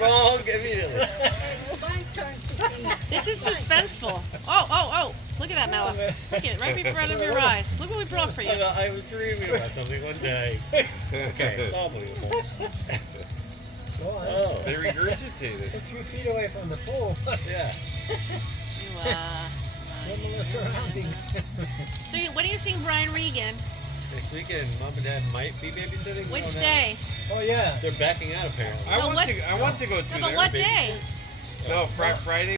Wrong immediately. This is suspenseful. Oh. Look at that, Mella. Look at it right in front of your eyes. Look what we brought for you. I was dreaming about something one day. Okay, it's unbelievable. Go on. Oh, they regurgitated. A few feet away from the pool. Yeah. Similar surroundings. So when are you seeing Brian Regan? Next weekend, Mom and Dad might be babysitting. Which day? Oh yeah. They're backing out apparently. No, I want to go to No, but their what baby- day? No, Friday.